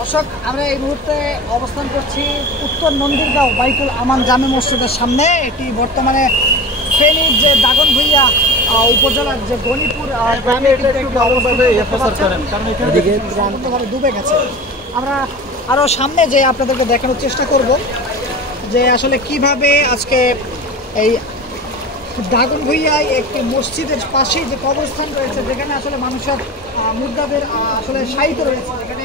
দর্শক, আমরা এই মুহূর্তে অবস্থান করছি উত্তর মন্দিরগাঁও বাইতুল আমান জামে মসজিদের সামনে। এটি বর্তমানে ফেনীর যে দাগনভূঞা উপজেলার যে গণিপুর গ্রামে ডুবে গেছে। আমরা আরও সামনে যে আপনাদেরকে দেখানোর চেষ্টা করব যে আসলে কিভাবে আজকে এই দাগনভূঞায় একটি মসজিদের পাশেই যে কবরস্থান রয়েছে, যেখানে আসলে মানুষের মুদ্রাদের আসলে শায়িত রয়েছে, যেখানে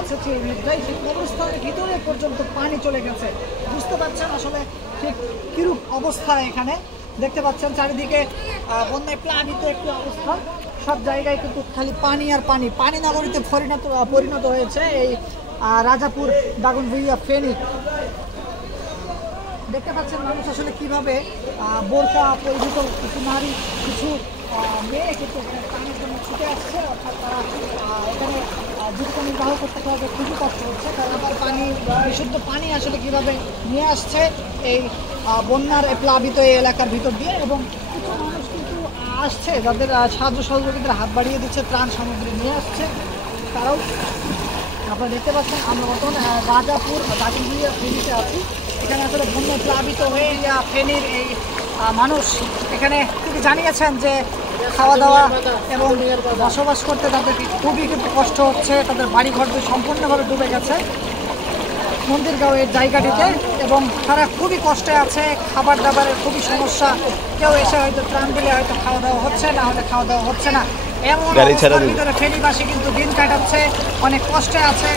আছে সেই মুদ্রায়, সেই কবরস্থানের ভিতরে পর্যন্ত পানি চলে গেছে। বুঝতে পারছেন আসলে ঠিক কিরূপ অবস্থা। এখানে দেখতে পাচ্ছেন চারিদিকে বন্যায় প্লাবিত একটি অবস্থা, সব জায়গায় কিন্তু খালি পানি আর পানি। পানি নগরীতে পরিণত হয়েছে এই রাজাপুর দাগনভূঞা ফেনী। দেখতে পাচ্ছেন মানুষ আসলে কীভাবে বোরকা পরিহিত কিছু নারী, কিছু মেয়ে কিন্তু পানির জন্য ছুটে আসছে, অর্থাৎ তারা এখানে জীবিকা নির্বাহ করতে হবে, খুবই কষ্ট হচ্ছে। কারণ পানি, বিশুদ্ধ পানি আসলে কীভাবে নিয়ে আসছে এই বন্যার প্লাবিত এই এলাকার ভিতর দিয়ে। এবং কিছু মানুষ কিন্তু আসছে, যাদের সাহায্য সহযোগিতার হাত বাড়িয়ে দিচ্ছে, ত্রাণ সামগ্রী নিয়ে আসছে। তারাও আপনারা দেখতে পাচ্ছেন আমরা বর্তমানে রাজাপুর দাগনভূঞা ফেনীতে আছি। এখানে আসলে বন্যায় প্লাবিত হয়ে ফেনীর এই মানুষ এখানে থেকে জানিয়েছেন যে খাওয়া দাওয়া এবং বসবাস করতে তাদের খুবই কিন্তু কষ্ট হচ্ছে। তাদের বাড়িঘর সম্পূর্ণভাবে ডুবে গেছে মন্দিরগাঁও এর জায়গাটিতে, এবং তারা খুবই কষ্টে আছে। খাবার দাবারের খুবই সমস্যা। কেউ এসে হয়তো ত্রাণ দিলে হয়তো খাওয়া দাওয়া হচ্ছে না, হয়তো খাওয়া দাওয়া হচ্ছে না। এমন অবস্থার ভিতরে ফেনীবাসী কিন্তু দিন কাটাচ্ছে, অনেক কষ্টে আছে।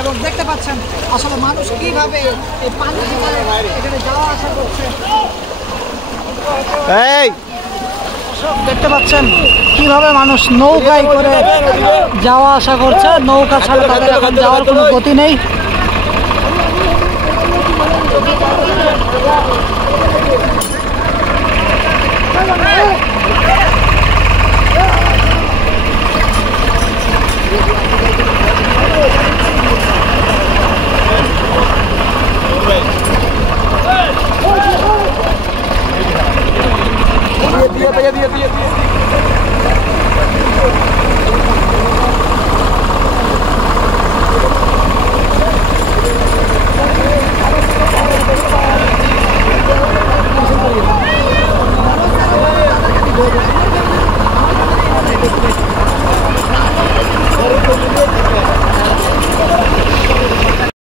এবং দেখতে পাচ্ছেন আসলে মানুষ কিভাবে এই পানির ভিতরে এখানে যাওয়া আসা করছে। দেখতে পাচ্ছেন কিভাবে মানুষ নৌকায় করে যাওয়া আসা করছে। নৌকা ছাড়া তাদের এখন যাওয়ার কোনো গতি নেই।